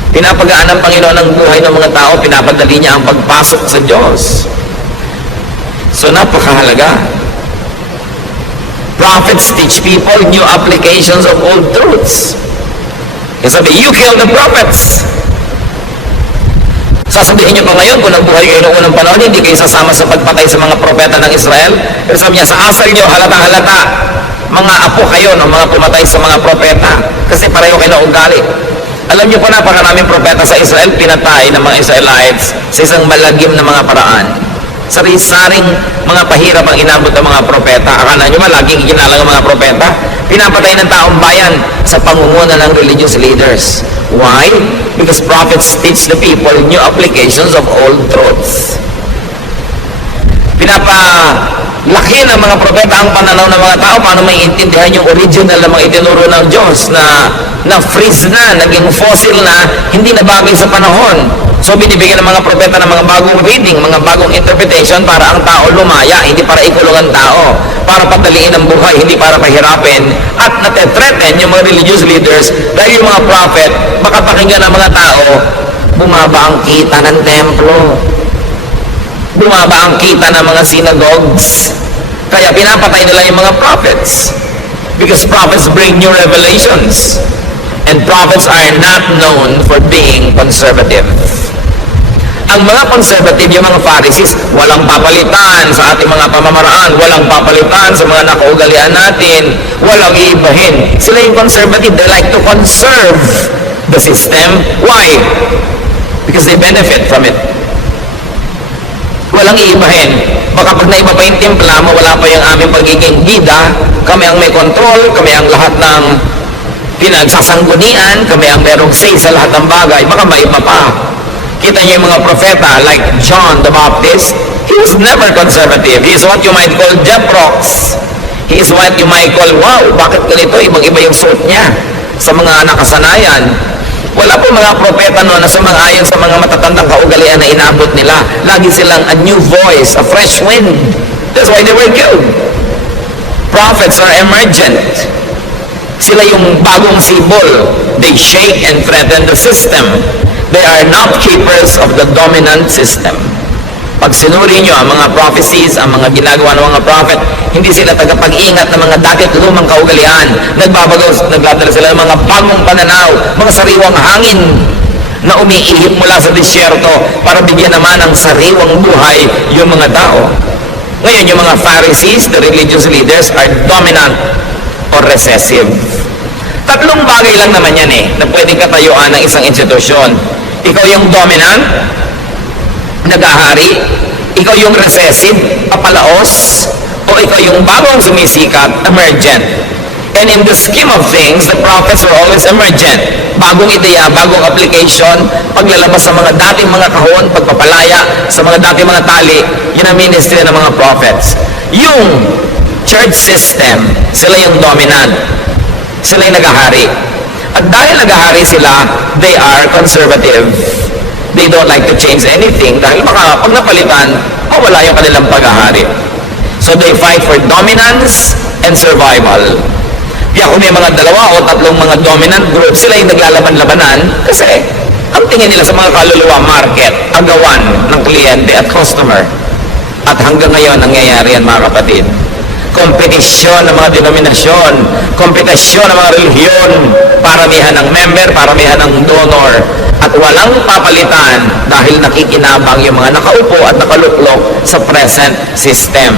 Pinapagaan ng Panginoon ang buhay ng mga tao, pinapadali niya ang pagpasok sa Diyos. So napakahalaga. Prophets teach people new applications of old truths. Kasi sabi, you kill the prophets. Sasabihin niyo pa ngayon, kung nabuhay kayo noong unang panahon, hindi kayo sasama sa pagpatay sa mga propeta ng Israel. Pero sabi niya, sa asal niyo, halata-halata, mga apo kayo ng mga pumatay sa mga propeta. Kasi pareho kayo na ugali. Alam niyo po, napakaraming propeta sa Israel, pinatay ng mga Israelites sa isang malagim na mga paraan. Sari-saring mga pahirap ang inabot ng mga propeta. Akala nyo ba laging ikinalang ang mga propeta? Pinapatay ng taong bayan sa pangunguna ng religious leaders. Why? Because prophets teach the people new applications of old truths. Pinapalaki ng mga propeta ang pananaw ng mga tao paano maiintindihan yung original na mga itinuro ng Diyos na freeze na, naging fossil na, hindi na bagay sa panahon. So binibigyan ng mga propeta ng mga bagong reading, mga bagong interpretation para ang tao lumaya, hindi para ikulong ang tao, para pataliin ang buhay, hindi para pahirapin. At natetreten yung mga religious leaders dahil yung mga prophet, makapakinggan ng mga tao, bumaba ang kita ng templo, bumaba ang kita ng mga synagogues. Kaya pinapatay nila yung mga prophets. Because prophets bring new revelations. And prophets are not known for being conservative. Ang mga conservative, yung mga Pharisees, walang papalitan sa ating mga pamamaraan, walang papalitan sa mga nakaugalian natin, walang iibahin. Sila yung conservative, they like to conserve the system. Why? Because they benefit from it. Walang iibahin. Baka pag naiba pa yung timpla, mawala pa yung aming pagiging bida, kami ang may control, kami ang lahat ng pinagsasanggunian, kami ang merong say sa lahat ng bagay, baka maiba pa. Kita niyo yung mga propeta like John the Baptist, he was never conservative. He is what you might call Jeprox. He is what you might call, wow, bakit ganito? Ibang-iba yung suot niya sa mga nakasanayan. Wala po mga propeta no na sumang-ayon sa mga matatandang kaugalian na inabot nila. Lagi silang a new voice, a fresh wind. That's why they were killed. Prophets are emergent. Sila yung bagong sibol. They shake and threaten the system. They are not keepers of the dominant system. Pag sinuri nyo ang mga prophecies, ang mga ginagawa ng mga prophet, hindi sila tagapag-ingat ng mga dati at lumang kaugalian. Nagdadala sila ng mga bagong pananaw, mga sariwang hangin na umiihip mula sa disyerto para bigyan naman ng sariwang buhay yung mga tao. Ngayon, yung mga Pharisees, the religious leaders, are dominant or recessive. Tatlong bagay lang naman yan na pwedeng katayuan ng isang institusyon. Ikaw yung dominant, nag-ahari, ikaw yung recessive, papalaos, o ikaw yung bagong sumisikat, emergent. And in the scheme of things, the prophets were always emergent. Bagong ideya, bagong application, paglalabas sa mga dating mga kahon, pagpapalaya sa mga dating mga tali, yun ang ministry ng mga prophets. Yung church system, sila yung dominant. Sila yung nag-ahari. At dahil nag-ahari sila, they are conservative. They don't like to change anything dahil baka pag napalitan, wala yung kanilang pag-ahari. So they fight for dominance and survival. Kaya kung may mga dalawa o tatlong mga dominant group, sila yung naglalaban-labanan kasi ang tingin nila sa mga kaluluwa, market, agawan ng kliyente at customer. At hanggang ngayon, nangyayari yan mga kapatid. Kompetisyon ng mga denominasyon, kompetisyon ng mga relihiyon, paramihan ng member, paramihan ng donor, at walang papalitan dahil nakikinabang yung mga nakaupo at nakaluklok sa present system.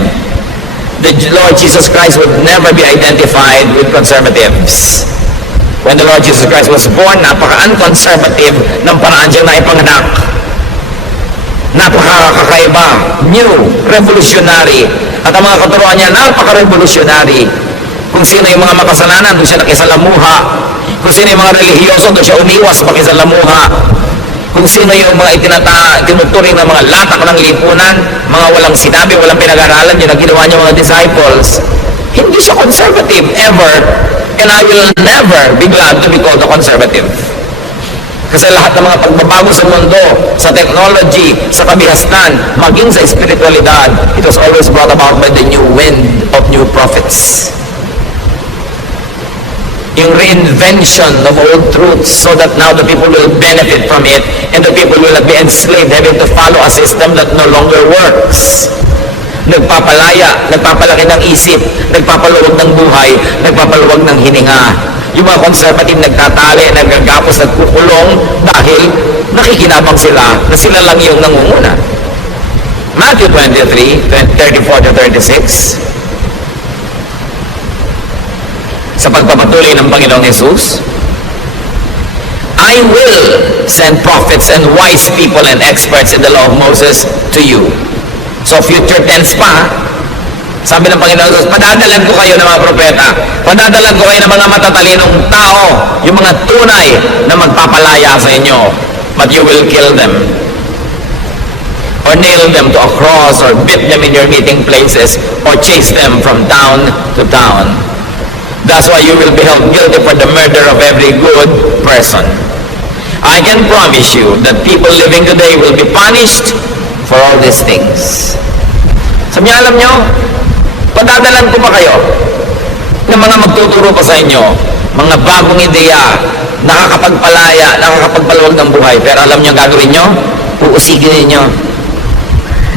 The Lord Jesus Christ would never be identified with conservatives. When the Lord Jesus Christ was born, napaka-unconservative ng paraan siyang naipanganak. Napaka-kakaiba, new, revolutionary. At ang mga katuruan niya, napaka-revolutionary. Kung sino yung mga makasalanan, doon siya nakisalamuha. Kung sino yung mga relihiyoso, doon siya umiwas sa pakisalamuha. Kung sino yung mga tinuturing ng mga latak ng lipunan, mga walang sinabi, walang pinag-aralan, yun ang ginawa niya mga disciples. Hindi siya conservative, ever. And I will never be glad to be called a conservative. Kasi lahat ng mga pagbabago sa mundo, sa technology, sa kabihasnan, maging sa espiritualidad, it was always brought about by the new wind of new prophets. Yung reinvention of old truths so that now the people will benefit from it and the people will not be enslaved having to follow a system that no longer works. Nagpapalaya, nagpapalaki ng isip, nagpapaluwag ng buhay, nagpapaluwag ng hininga. Yung mga conservative nagtatali, nagagapos, nagkukulong dahil nakikinabang sila na sila lang yung nangunguna. Matthew 23, 34-36. Sa pagpapatuloy ng Panginoong Jesus, I will send prophets and wise people and experts in the law of Moses to you. So future tense pa, sabi ng Panginoon Jesus, padadalan ko kayo ng mga propeta, padadalan ko kayo ng mga matatalinong tao, yung mga tunay na magpapalaya sa inyo, but you will kill them or nail them to a cross or beat them in your meeting places or chase them from town to town. That's why you will be held guilty for the murder of every good person. I can promise you that people living today will be punished for all these things. Sabi niya, alam nyo, padadalan ko pa kayo ng mga magtuturo pa sa inyo, mga bagong ideya, nakakapagpalaya, nakakapagpaluwag ng buhay. Pero alam nyo gagawin nyo? Uusigin ninyo.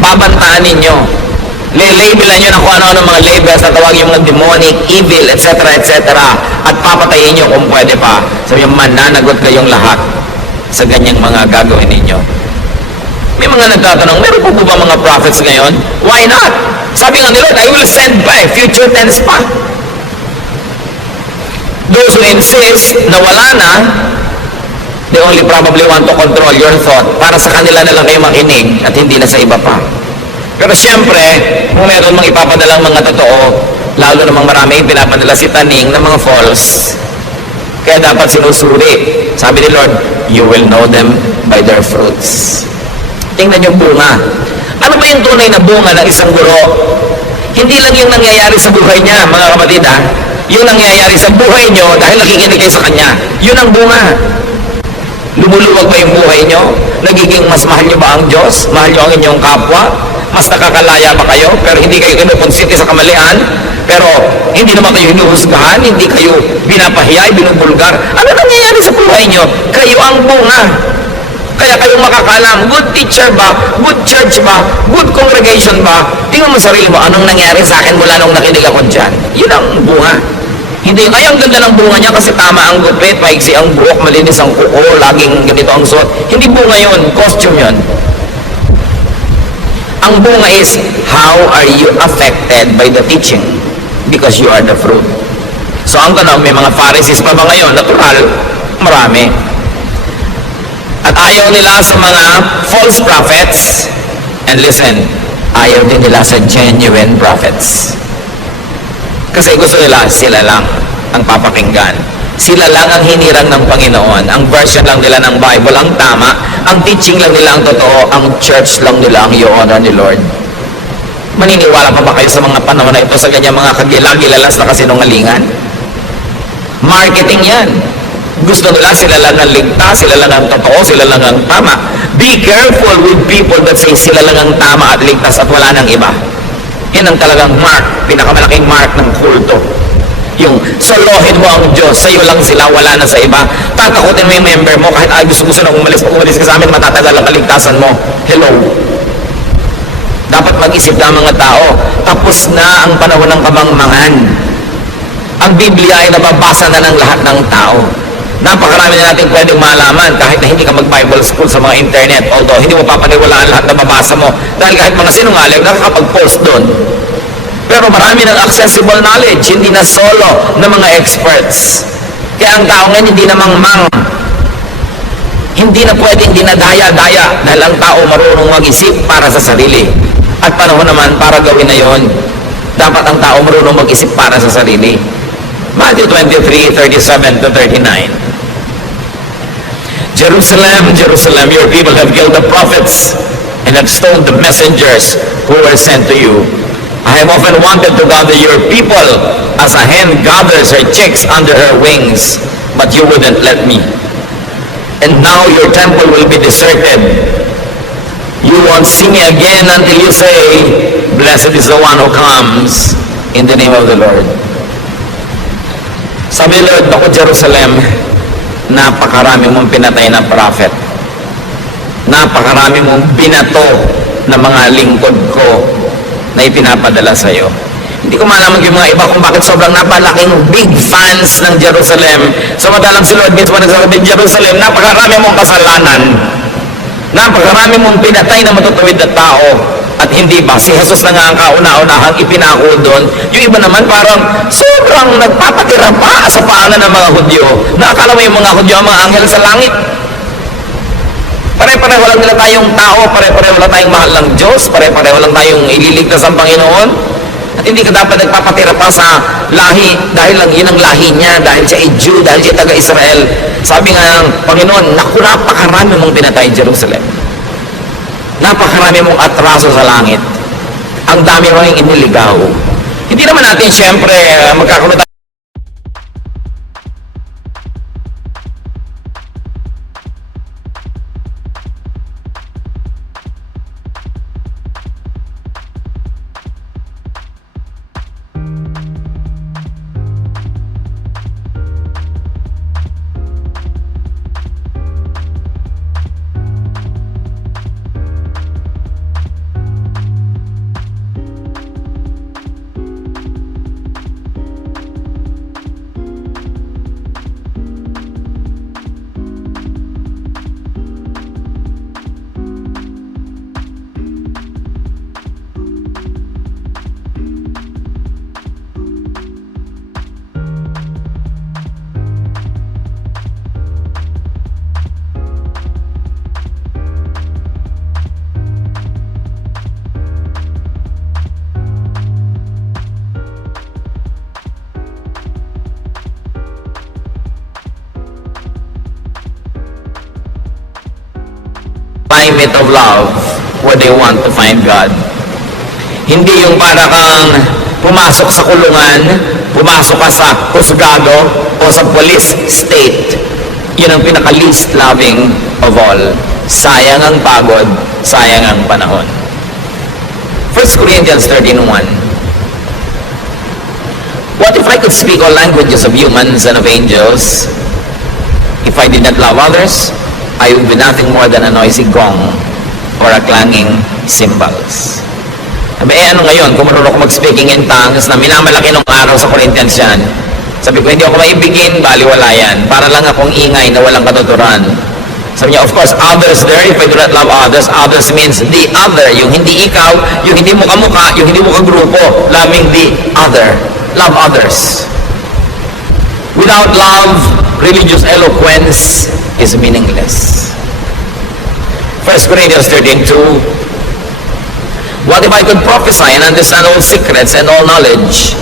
Babantaan ninyo. Labelan nyo na kung ano-ano mga labels na tawagin yung mga demonic, evil, etc. etc. At papatayin nyo kung pwede pa. Sabi nyo, mananagot kayong lahat sa ganyang mga gagawin ninyo. May mga nagtatanong, meron po ba mga prophets ngayon? Why not? Sabi nga ni Lord, I will send by future tense pa. Those who insist na wala na, they only probably want to control your thought para sa kanila na lang kayo makinig at hindi na sa iba pa. Pero siyempre, kung meron mga ipapadalang mga totoo, lalo namang marami pinapadala si Taning ng mga false. Kaya dapat sinusuri. Sabi ni Lord, you will know them by their fruits. Tingnan yung bunga. Ano ba yung tunay na bunga ng isang guro? Hindi lang yung nangyayari sa buhay niya, mga kapatid ha. Yung nangyayari sa buhay nyo dahil nakikinig kayo sa kanya. Yun ang bunga. Lumuluwag ba yung buhay nyo? Nagiging mas mahal nyo ba ang Diyos? Mahal nyo ang inyong kapwa? Mas nakakalaya ba kayo? Pero hindi kayo kinukonsente sa kamalian? Pero hindi naman kayo hinuhusgahan? Hindi kayo binapahiya, binubulgar? Ano nangyayari sa buhay nyo? Kayo ang bunga. Kaya kayong makakalam, good teacher ba? Good church ba? Good congregation ba? Tingnan mo sarili mo, anong nangyari sa akin mula nung nakinig ako dyan? Yun ang bunga. Hindi, ay ang ganda ng bunga niya kasi tama ang gupit, maiksi ang buhok, malinis ang kuko, laging ganito ang suot. Hindi bunga yun, costume yun. Ang bunga is, how are you affected by the teaching? Because you are the fruit. So ang tanong, may mga Pharisees pa ba ngayon? Natural, marami. At ayaw nila sa mga false prophets. And listen, ayaw din nila sa genuine prophets. Kasi gusto nila, sila lang ang papakinggan. Sila lang ang hinirang ng Panginoon. Ang version lang nila ng Bible ang tama. Ang teaching lang nila ang totoo. Ang church lang nila ang i-honor ni Lord. Maniniwala pa ba kayo sa mga panahon na ito sa ganyan mga kagilagilalas na kasinungalingan? Marketing yan. Gusto nila, sila lang ang ligtas, sila lang ang totoo, sila lang ang tama. Be careful with people that say sila lang ang tama at ligtas at wala nang iba. Yan ang talagang mark, pinakamalaking mark ng kulto. Yung salohin mo ang Diyos, sa'yo lang sila, wala na sa iba. Tatakutin mo yung member mo, kahit gusto na umalis, pag umalis ka sa amin, matatagal ang kaligtasan mo. Hello. Dapat mag-isip na mga tao, tapos na ang panahon ng kamangmangan. Ang Biblia ay nababasa na ng lahat ng tao. Napakarami na natin pwedeng malaman kahit na hindi ka mag-Bible school sa mga internet. Although hindi mo papaniwalaan lahat na mabasa mo dahil kahit mga sinungaling nakakapag-post doon. Pero marami ng accessible knowledge, hindi na solo ng mga experts. Kaya ang tao ngayon hindi na mangmang. Hindi na pwedeng dinadaya-daya dahil ang tao marunong mag-isip para sa sarili. At panahon naman para gawin na yon. Dapat ang tao marunong mag-isip para sa sarili. Matthew 23:37 to 39. Jerusalem, Jerusalem, your people have killed the prophets and have stoned the messengers who were sent to you. I have often wanted to gather your people as a hen gathers her chicks under her wings, but you wouldn't let me. And now your temple will be deserted. You won't see me again until you say, blessed is the one who comes in the name of the Lord. Sabi ni Lord, ako Jerusalem, napakarami mong pinatay na prophet. Napakarami mong binato na mga lingkod ko na ipinapadala sa iyo. Hindi ko malaman yung mga iba kung bakit sobrang napalaking big fans ng Jerusalem. Samantalang si Lord mismo nagsasabi, Jerusalem, napakarami mong kasalanan. Napakarami mong pinatay na matutuwid na tao. At hindi ba, si Jesus na nga ang kauna-unahang ipinako doon. Yung iba naman parang sobrang nagpapatira pa sa paanan ng mga Hudyo. Nakakala mo yung mga Hudyo, ang mga anghel sa langit. Pare-pareho lang nila tayong tao, pare-pareho lang tayong mahal ng Diyos, pare-pareho lang tayong ililigtas ang Panginoon. At hindi ka dapat nagpapatira pa sa lahi, dahil lang yun ang lahi niya, dahil siya ay Jew, dahil siya taga-Israel. Sabi nga ng Panginoon, naku, napakarami mong pinatay Jerusalem. Napakarami mong atraso sa langit. Ang dami mo yung iniligaw. Hindi naman natin siyempre magkakaroon tayo. Climate of love where they want to find God. Hindi yung para kang pumasok sa kulungan, pumasok ka sa husgado o sa police state. Yun ang pinaka-least loving of all. Sayang ang pagod, sayang ang panahon. 1 Corinthians 13:1. What if I could speak all languages of humans and of angels, if I did not love others? I would be nothing more than a noisy gong or a clanging cymbals. Sabi, ano ngayon, kung marunong ako mag-speaking in tongues na minamalaki nung araw sa Corinthians yan, sabi ko, hindi ako maibigin, baliwala yan. Para lang akong ingay na walang katuturan. Sabi niya, of course, others there, if I do not love others, others means the other. Yung hindi ikaw, yung hindi mo kamukha, yung hindi mo kagrupo. Loving the other. Love others. Without love, religious eloquence is meaningless. 1 Corinthians 13:2. What if I could prophesy and understand all secrets and all knowledge?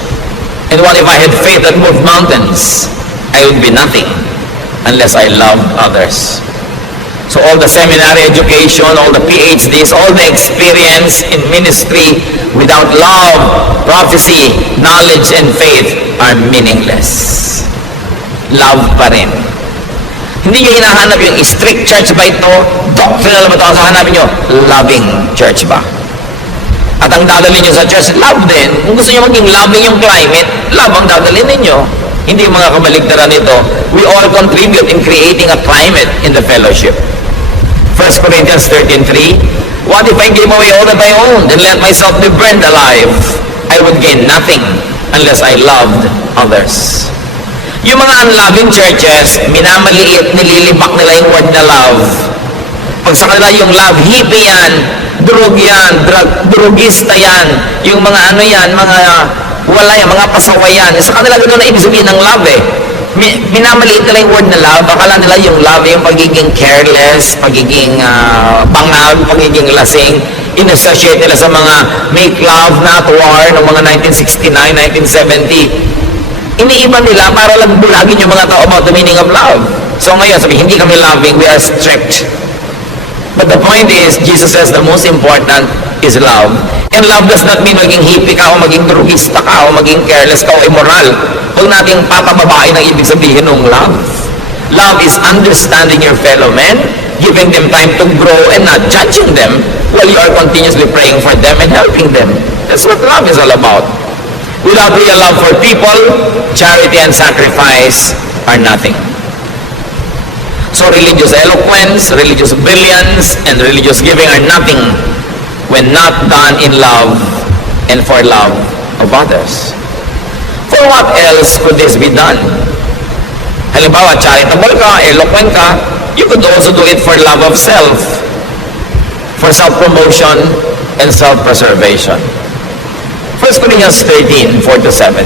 And what if I had faith that moved mountains? I would be nothing unless I loved others. So all the seminary education, all the PhDs, all the experience in ministry, without love, prophecy, knowledge, and faith are meaningless. Love pa rin. Hindi nyo hinahanap yung strict church ba ito? Doctrinal ba ito? Ang hanapin nyo, loving church ba? At ang dadalhin nyo sa church, love din. Kung gusto nyo maging loving yung climate, love ang dadalhin ninyo. Hindi yung mga kabaligtaran nito. We all contribute in creating a climate in the fellowship. 1 Corinthians 13:3. What if I gave away all that I owned and let myself be burned alive? I would gain nothing unless I loved others. Yung mga unloving churches, minamaliit, nililibak nila yung word na love. Pag sa kanila yung love, hippie yan, drug yan, drugista yan, yung mga ano yan, mga wala yan, mga pasaway yan. Sa kanila gano'n na ibig sabihin ng love eh. Minamaliit nila yung word na love, akala nila yung love, yung pagiging careless, pagiging bangag, pagiging lasing, in-associate nila sa mga make love, not war, noong mga 1969, 1970. Iniiba nila para lang bulagin yung mga tao about the meaning of love. So ngayon, sabi, hindi kami loving, we are strict. But the point is, Jesus says the most important is love. And love does not mean maging hippie ka o maging drugista ka o maging careless ka o immoral. Huwag nating papababain ang ibig sabihin ng love. Love is understanding your fellow men, giving them time to grow and not judging them while you are continuously praying for them and helping them. That's what love is all about. Without real love for people, charity and sacrifice are nothing. So religious eloquence, religious brilliance, and religious giving are nothing when not done in love and for love of others. For what else could this be done? Halimbawa, charitable ka, eloquent ka, you could also do it for love of self, for self-promotion and self-preservation. 1 Corinthians 13:4-7.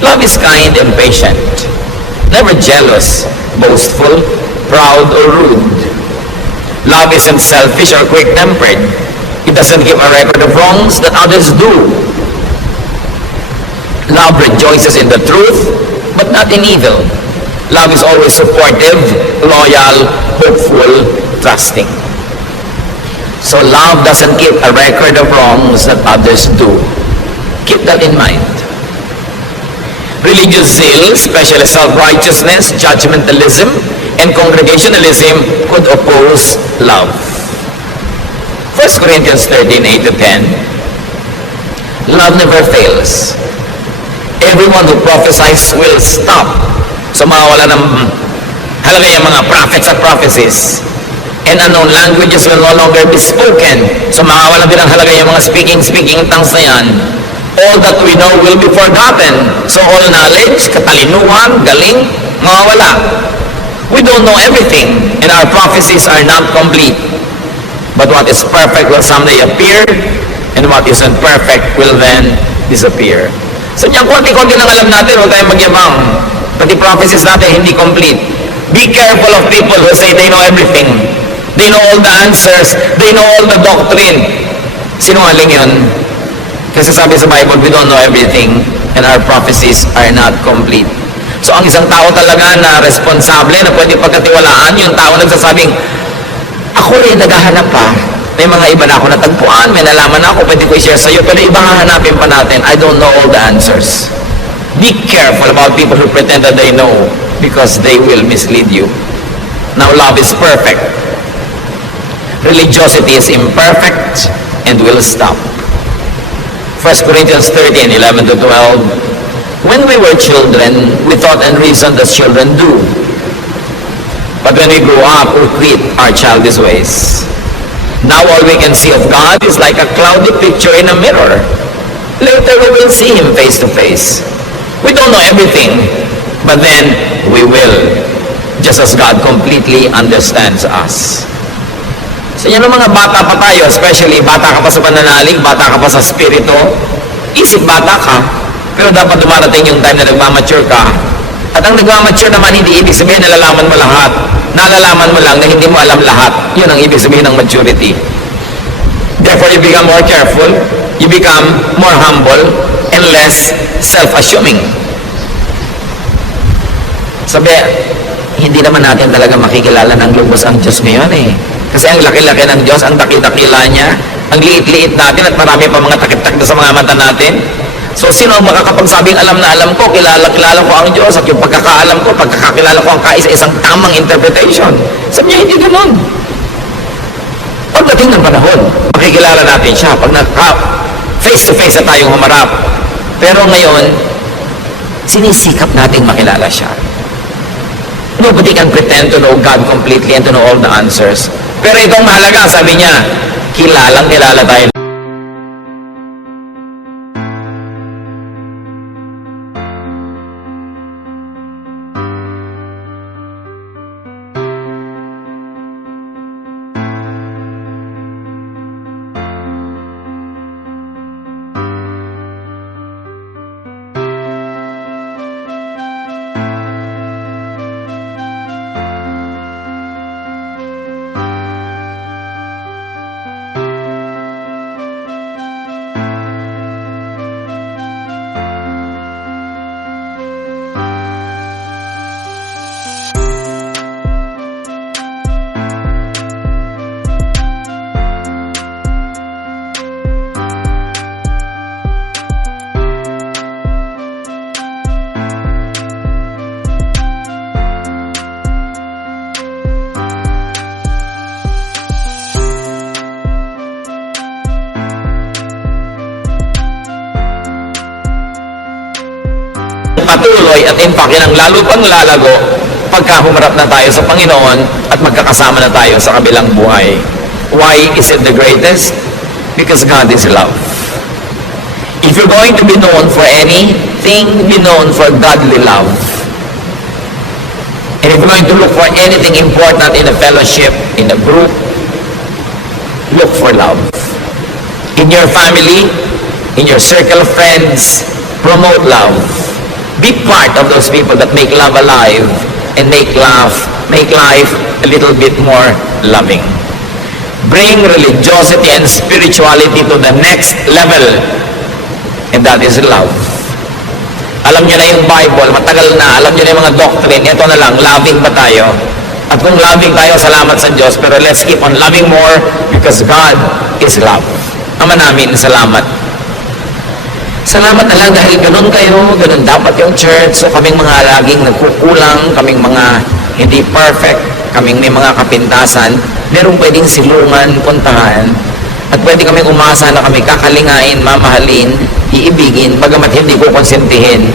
Love is kind and patient, never jealous, boastful, proud or rude. Love isn't selfish or quick-tempered. It doesn't give a record of wrongs that others do. Love rejoices in the truth, but not in evil. Love is always supportive, loyal, hopeful, trusting. So love doesn't keep a record of wrongs that others do. Keep that in mind. Religious zeal, especially self-righteousness, judgmentalism, and congregationalism could oppose love. 1 Corinthians 13:8-10. Love never fails. Everyone who prophesies will stop. So mawala ng halaga yung mga prophets at prophecies. And unknown languages will no longer be spoken. So mawala din ang halaga yung mga speaking tongues na yan. All that we know will be forgotten. So all knowledge, katalinuhan, galing, mawawala. We don't know everything, and our prophecies are not complete. But what is perfect will someday appear, and what isn't perfect will then disappear. So diyan, konti-konti lang alam natin, huwag tayong magyamang. Pati prophecies natin hindi complete. Be careful of people who say they know everything. They know all the answers. They know all the doctrine. Sinungaling yun. Kasi sabi sa Bible, we don't know everything, and our prophecies are not complete. So ang isang tao talaga na responsable, na pwede pagkatiwalaan, yung tao nagsasabing, ako rin naghahanap pa. May mga iba na ako natagpuan, may nalaman na ako, pwede ko i-share sa iyo, pero iba hahanapin pa natin. I don't know all the answers. Be careful about people who pretend that they know, because they will mislead you. Now, love is perfect. Religiosity is imperfect and will stop. 1 Corinthians 13:11-12. When we were children, we thought and reasoned as children do. But when we grow up, we quit our childish ways. Now all we can see of God is like a cloudy picture in a mirror. Later we will see Him face to face. We don't know everything, but then we will, just as God completely understands us. So yan ang mga bata pa tayo, especially bata ka pa sa pananalig, bata ka pa sa spirito, isip bata ka, pero dapat dumarating yung time na nagmamature ka. At ang nagmamature naman, hindi ibig sabihin na nalalaman mo lahat. Nalalaman mo lang na hindi mo alam lahat. Yun ang ibig sabihin ng maturity. Therefore, you become more careful, you become more humble, and less self-assuming. Sabi, hindi naman natin talaga makikilala ng lubos ang Diyos ngayon eh. Kasi ang laki-laki ng Diyos, ang dakil-dakila niya, ang liit-liit natin at marami pa mga takit-takit sa mga mata natin. So, sino ang makakapagsabing alam na alam ko, kilala ko ang Diyos, at yung pagkakaalam ko, pagkakakilala ko ang kaisa-isang tamang interpretation. Sabi niya, hindi ganun. Pagdating ng panahon, makikilala natin siya pag face-to-face na tayong humarap. Pero ngayon, sinisikap natin makilala siya. Nobody can pretend to know God completely and to know all the answers. Pero itong mahalaga, sabi niya, kilala tayo. Patuloy at impake ng lalo pang lalago pagka humarap na tayo sa Panginoon at magkakasama na tayo sa kabilang buhay. Why is it the greatest? Because God is love. If you're going to be known for anything, be known for godly love. And if you're going to look for anything important in a fellowship, in a group, look for love. In your family, in your circle of friends, promote love. Be part of those people that make love alive and make life a little bit more loving. Bring religiosity and spirituality to the next level, and that is love. Alam niyo na yung Bible, matagal na, alam niyo na yung mga doctrine, ito na lang, loving ba tayo? At kung loving tayo, salamat sa Diyos, pero let's keep on loving more because God is love. Ama namin, salamat. Salamat na lang dahil ganun kayo, ganun dapat yung church. So kaming mga laging nagkukulang, kaming mga hindi perfect, kaming may mga kapintasan, merong pwedeng silungan, puntahan, at pwede kaming umasa na kami kakalingain, mamahalin, iibigin, bagamat hindi ko konsentihin.